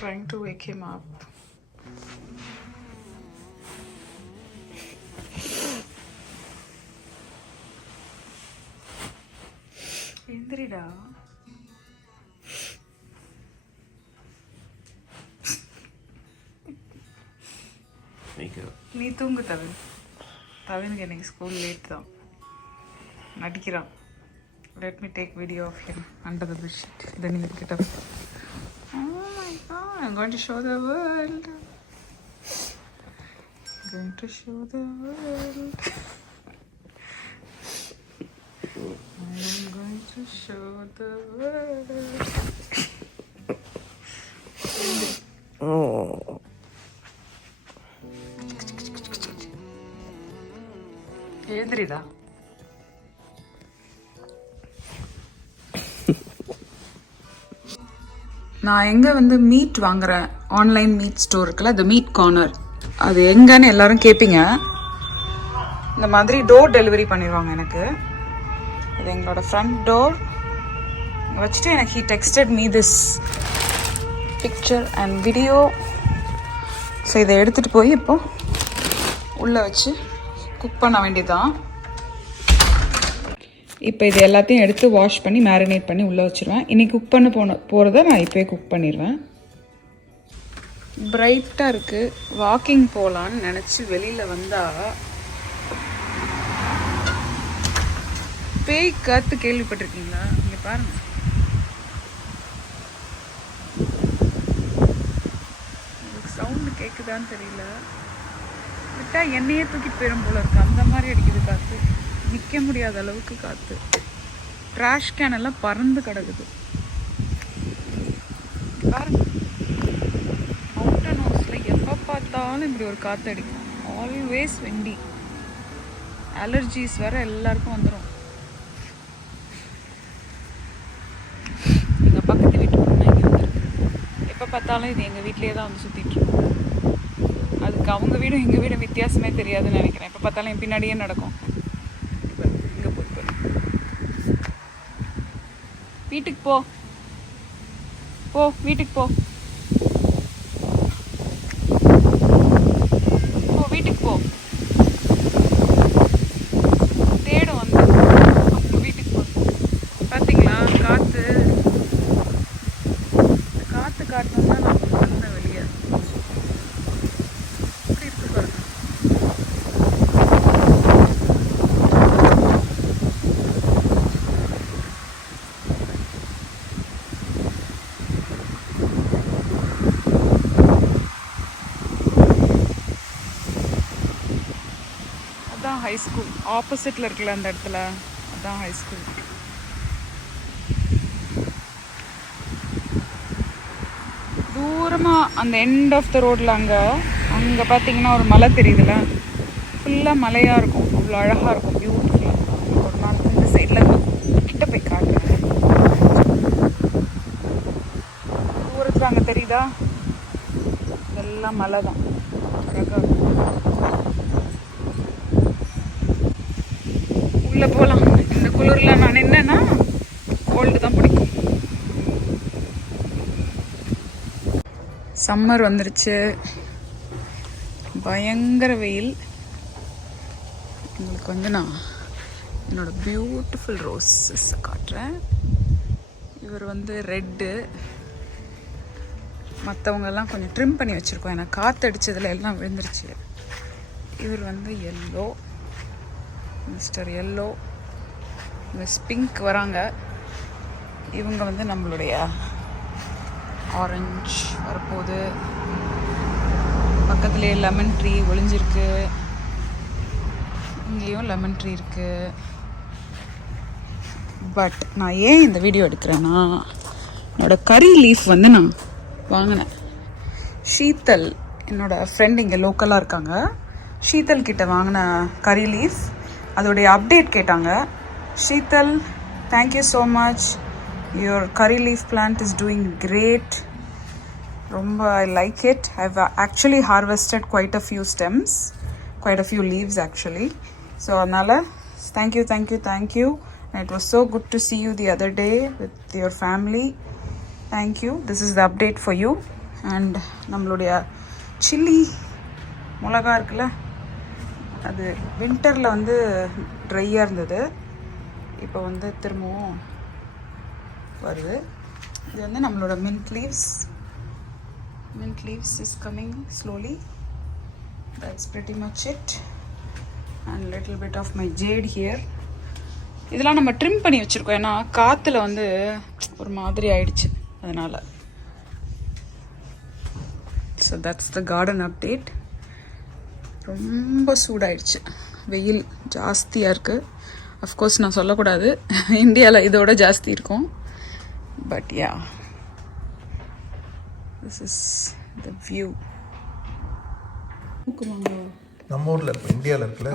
trying to wake him up. Indrida. நீ தூங்கு தவின். தவினுக்கு எனக்கு ஸ்கூல் லேட் தான். நடிக்கிறான். Let me take video of him under the bedsheet. Then he'll get up. Oh my god, I'm going to show the world. I'm going to show the world. I'm going to show the world. Oh. Edrida. நான் எங்கே வந்து meet வாங்குறேன் online meet store இருக்குல்ல அது meet corner அது எங்கன்னு எல்லாரும் கேட்பீங்க. இந்த மாதிரி டோர் டெலிவரி பண்ணிடுவாங்க எனக்கு. இது எங்களோட ஃப்ரண்ட் டோர் இங்கே வச்சுட்டு எனக்கு he texted me this picture and video. So இதை எடுத்துகிட்டு போய் இப்போ உள்ளே வச்சு குக் பண்ண வேண்டியதுதான். இப்போ இது எல்லாத்தையும் எடுத்து வாஷ் பண்ணி மேரினேட் பண்ணி உள்ளே வச்சுருவேன். இன்றைக்கி குக் பண்ண போகிறத நான் இப்போயே குக் பண்ணிடுவேன். பிரைட்டாக இருக்குது. வாக்கிங் போகலான்னு நினச்சி வெளியில் வந்தால் பேய் காத்து கேள்விப்பட்டிருக்கீங்களா? இங்கே பாருங்கள். உங்களுக்கு சவுண்டு கேட்குதான்னு தெரியல. விட்டால் என்னையே தூக்கிட்டு போயிடும் போல இருக்குது. அந்த மாதிரி அடிக்குது காற்று. நிற்க முடியாத அளவுக்கு காற்று. ட்ராஷ் கேன் எல்லாம் பறந்து கிடக்குது பாருங்க. மவுண்டன் ஹவுஸில் எப்போ பார்த்தாலும் இப்படி ஒரு காற்று அடிக்கும். Always windy. அலர்ஜிஸ் வேற எல்லாருக்கும் வந்துடும். எங்கள் பக்கத்து வீட்டு பொண்ணு இங்கே வந்துருக்கு. எப்போ பார்த்தாலும் இது எங்கள் வீட்லேயே தான் வந்து சுற்றிட்டுருக்கோம். அதுக்கு அவங்க வீடும் எங்கள் வீடும் வித்தியாசமே தெரியாதுன்னு நினைக்கிறேன். எப்போ பார்த்தாலும் என் பின்னாடியே நடக்கும். வீட்டுக்கு போ போ, வீட்டுக்கு போ போ, வீட்டுக்கு போ. தேடும் வந்து அப்புறம் வீட்டுக்கு போ. பார்த்தீங்களா காற்று காற்று காட்டணும் தான் நான் வந்தேன் வெளியே. எப்படி இருக்கு பாருங்க. ஹை ஸ்கூல் ஆப்போசிட்டில் இருக்குல்ல அந்த இடத்துல, அதுதான் ஹை ஸ்கூல். தூரமாக அந்த எண்ட் ஆஃப் த ரோடில் அங்கே பார்த்தீங்கன்னா ஒரு மலை தெரியுதுல்ல, ஃபுல்லாக மலையாக இருக்கும். அவ்வளோ அழகாக இருக்கும், பியூட்டிஃபுல்லாக. ஒரு நாள் இந்த சைடில் கிட்ட போய் காட்டுறேன். தூரத்தில் அங்கே தெரியுதா, இதெல்லாம் மலை தான். அழகாக உள்ளே போகலாம். இந்த குளிரில் நான் என்னன்னா கோல்டு தான் பிடிக்கும். சம்மர் வந்துருச்சு, பயங்கர வெயில். உங்களுக்கு வந்து நான் என்னோட பியூட்டிஃபுல் ரோஸஸ் காட்டுறேன். இவர் வந்து ரெட்டு, மற்றவங்கெல்லாம் கொஞ்சம் ட்ரிம் பண்ணி வச்சுருக்கோம். ஏன்னா காற்றடிச்சதில் எல்லாம் விழுந்துருச்சு. இவர் வந்து yellow, mister yellow. Miss pink வராங்க. இவங்க வந்து நம்மளுடைய ஆரஞ்ச் வரப்போகுது. பக்கத்துலேயே லெமன் ட்ரீ ஒளிஞ்சிருக்கு. இங்கேயும் லெமன் ட்ரீ இருக்குது. பட் நான் ஏன் இந்த வீடியோ எடுக்கிறேன்னா, என்னோடய கறி லீஃப் வந்து நான் வாங்கினேன். ஷீத்தல் என்னோடய ஃப்ரெண்ட் இங்கே லோக்கலாக இருக்காங்க. ஷீத்தல் கிட்ட வாங்கின கறி லீஃப், அதோடைய அப்டேட் கேட்டாங்க. Sheetal, thank you so much. Your curry leaf plant is doing great. ரொம்ப I like it. I've actually harvested quite a few stems, quite a few leaves actually. So அதனால் thank you thank you thank you. And it was so good to see you the other day with your family. Thank you. This is the update for you. And நம்மளுடைய chilli மிளகா இருக்குல்ல, அது வின்டரில் வந்து ட்ரையாக இருந்தது, இப்போ வந்து திரும்பவும் வருது. இது வந்து நம்மளோட mint leaves is coming slowly. That's pretty much it. And little bit of my jade here. இதெல்லாம் நம்ம ட்ரிம் பண்ணி வச்சுருக்கோம், ஏன்னா காற்றுல வந்து ஒரு மாதிரி ஆயிடுச்சு அதனால். So that's the garden update. ரொம்ப சூடாயிடுச்சு, வெயில் ஜாஸ்தியாக இருக்குது. அஃப்கோர்ஸ் நான் சொல்லக்கூடாது, இந்தியாவில் இதோட ஜாஸ்தி இருக்கும். But yeah, this is the view. நம்ம ஊரில் இப்போ இந்தியாவில் இருக்குல்ல,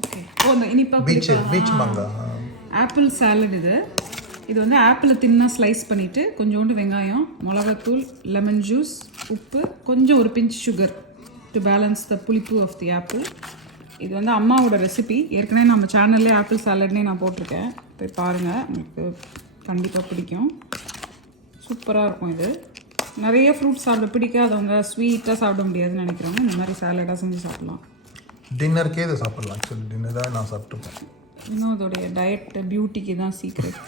ஓகே. ஓ, இந்த இனிப்பா பீச் மாங்கா ஆப்பிள் சாலட். இது வந்து ஆப்பிளை தின்னாக ஸ்லைஸ் பண்ணிவிட்டு கொஞ்சோண்டு வெங்காயம், மிளகாத்தூள், லெமன் ஜூஸ், உப்பு, கொஞ்சம் ஒரு pinch sugar to balance the புளிப்பு ஆஃப் தி ஆப்பிள். இது வந்து அம்மாவோட ரெசிபி. ஏற்கனவே நம்ம சேனல்லே ஆப்பிள் சாலட்னே நான் போட்டிருக்கேன், போய் பாருங்கள், உங்களுக்கு கண்டிப்பாக பிடிக்கும். சூப்பராக இருக்கும். இது நிறைய ஃப்ரூட்ஸ் சாப்பிட பிடிக்காதவங்க, ஸ்வீட்டாக சாப்பிட முடியாதுன்னு நினைக்கிறவங்க இந்த மாதிரி சாலடாக செஞ்சு சாப்பிட்லாம். டின்னருக்கே இதை சாப்பிட்லாம். ஆக்சுவலி டின்னர் தான் நான் சாப்பிட்டுப்பேன். இன்னும் அதோடைய டயட் பியூட்டிக்கு தான் சீக்ரெட்.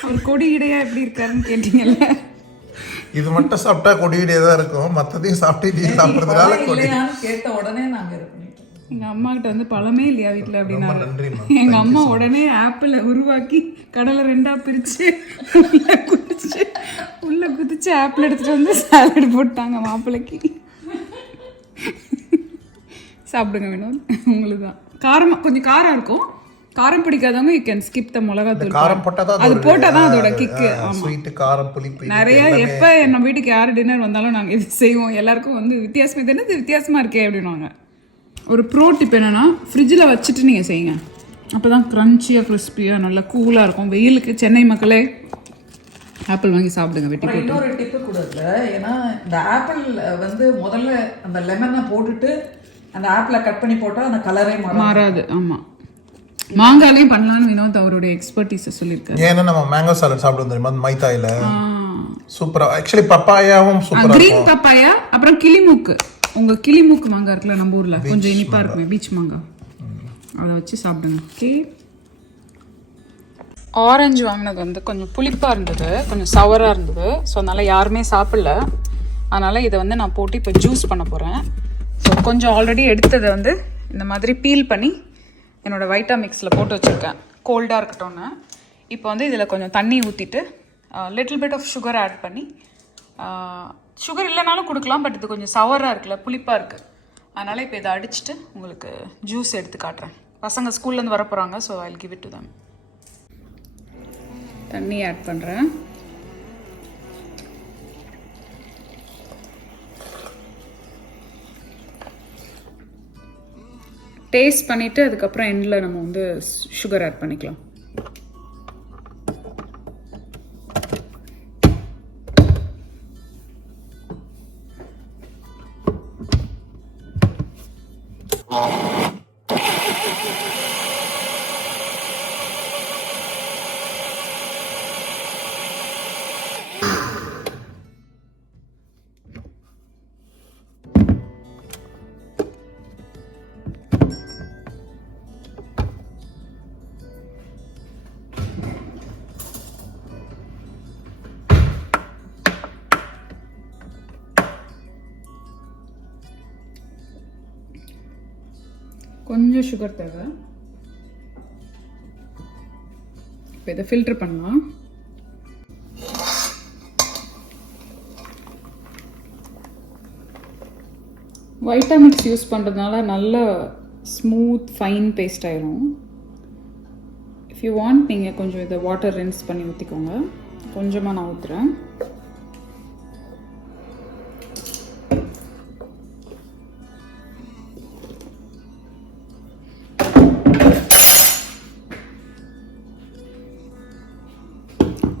அவர் கொடியிடையா எப்படி இருக்காருன்னு கேட்டீங்கல்ல, இது மட்டும் சாப்பிட்டா கொடியிடையே தான் இருக்கும், மற்றதையும் சாப்பிட்டு இதையும் சாப்பிட்றதுனால கேட்ட உடனே நாங்கள் இருக்கோம். எங்கள் அம்மா கிட்ட வந்து பழமே இல்லையா வீட்டில் அப்படின்னா, எங்கள் அம்மா உடனே ஆப்பிளை உருவாக்கி கடலை 2ஆக பிரித்து உள்ளே குதிச்சு ஆப்பிள் எடுத்துகிட்டு வந்து சாலட் போட்டாங்க மாப்பிள்ளைக்கு. சாப்பிடுங்க வினோத், உங்களுக்கு தான் காரமாக கொஞ்சம் காரம் இருக்கும். காரம் பிடிக்காதவங்க யூ கேன் ஸ்கிப் த மிளகாத்தூள். காரம் போட்டால் தான் அது போட்டால் தான் அதோட கிக்கு. ஸ்வீட்டு, காரம், புளிப்பு நிறைய. எப்போ நம்ம வீட்டுக்கு யார் டின்னர் வந்தாலும் நாங்கள் இது செய்வோம். எல்லாருக்கும் வந்து வித்தியாசமாக இது என்னது வித்தியாசமாக இருக்கே அப்படின்வாங்க. ஒரு ப்ரோ டிப் என்னென்னா, ஃப்ரிட்ஜில் வச்சுட்டு நீங்கள் செய்யுங்க, அப்போ தான் க்ரன்ச்சியாக கிறிஸ்பியாக நல்லா கூலாக இருக்கும். வெயிலுக்கு சென்னை மக்களே ஆப்பிள் வாங்கி சாப்பிடுங்க, வெட்டி போட்டு. இன்னொரு டிப்பு கூட இல்லை, ஏன்னா இந்த ஆப்பிள் வந்து முதல்ல அந்த லெமனை போட்டுட்டு அந்த ஆப்பிளை கட் பண்ணி போட்டால் அந்த கலரே மாறாது. ஆமாம், மாங்காலையும் பண்ணலான்னு வினோத் அவருடைய எக்ஸ்பர்டீஸை சொல்லியிருக்காரு. ஏன்னா நம்ம மேங்கோ சாலட் சாப்பிடுவோம் தெரியுமா, மைத்தாயில் சூப்பரா. ஆக்சுவலி பப்பாயாவும் சூப்பரா, கிரீன் பப்பாயா, அப்புறம் கிளிமூக்கு. உங்கள் கிளிமூக்கு மாங்காய் இருக்குல்ல நம்ம ஊரில், கொஞ்சம் இனிப்பாக இருக்குமே, பீச் மாங்காய், அதை வச்சு சாப்பிடுங்க. ஓகே. ஆரஞ்சு வாங்கினது வந்து கொஞ்சம் புளிப்பாக இருந்தது, கொஞ்சம் சவராக இருந்தது. ஸோ அதனால் யாருமே சாப்பிடல. அதனால் இதை வந்து நான் போட்டு இப்போ ஜூஸ் பண்ண போகிறேன். ஸோ கொஞ்சம் ஆல்ரெடி எடுத்ததை வந்து இந்த மாதிரி பீல் பண்ணி என்னோடய வைட்டாமிக்ஸில் போட்டு வச்சுருக்கேன், கோல்டாக இருக்கட்டும்னு. இப்போ வந்து இதில் கொஞ்சம் தண்ணி ஊற்றிட்டு little bit of sugar add பண்ணி, சுகர் இல்லைனாலும் கொடுக்கலாம், பட் இது கொஞ்சம் சவராக இருக்குல்ல, புளிப்பாக இருக்குது. அதனால் இப்போ இதை அடிச்சுட்டு உங்களுக்கு ஜூஸ் எடுத்து காட்டுறேன். பசங்க ஸ்கூல்லேருந்து வர போகிறாங்க, so I will give it to them. தண்ணி ஆட் பண்ணுறேன். டேஸ்ட் பண்ணிவிட்டு அதுக்கப்புறம் எண்டில் நம்ம வந்து சுகர் ஆட் பண்ணிக்கலாம். கொஞ்சம் சுகர் தேவை. இப்போ இதை ஃபில்டர் பண்ணலாம். வைட்டாமிக்ஸ் யூஸ் பண்ணுறதுனால நல்ல ஸ்மூத் ஃபைன் பேஸ்ட் ஆயிரும். இஃப் யூ வாண்ட் நீங்கள் கொஞ்சம் இதை வாட்டர் ரின்ஸ் பண்ணி ஊற்றிக்கோங்க. கொஞ்சமாக நான் ஊற்றுறேன்.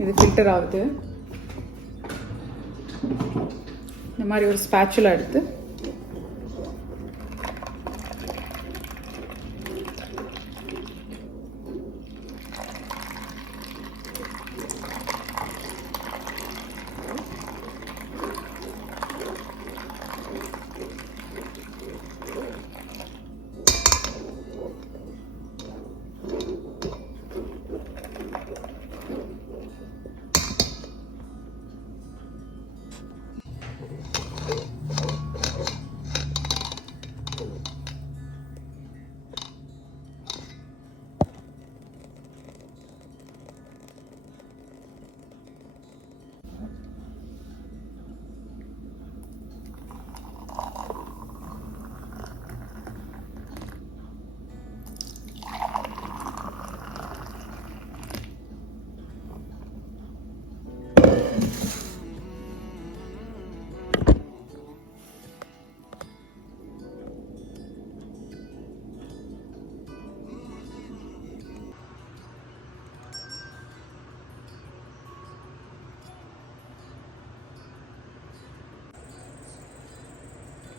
இது ஃபில்டர் ஆகுது. இந்த மாதிரி ஒரு ஸ்பேச்சுலா எடுத்து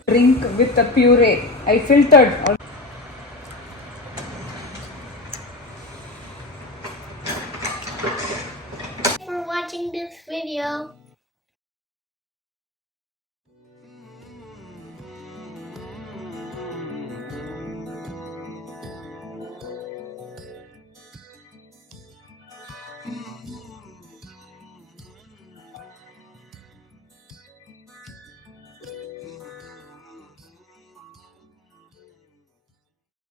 drink with a puree. I filtered. For watching this video.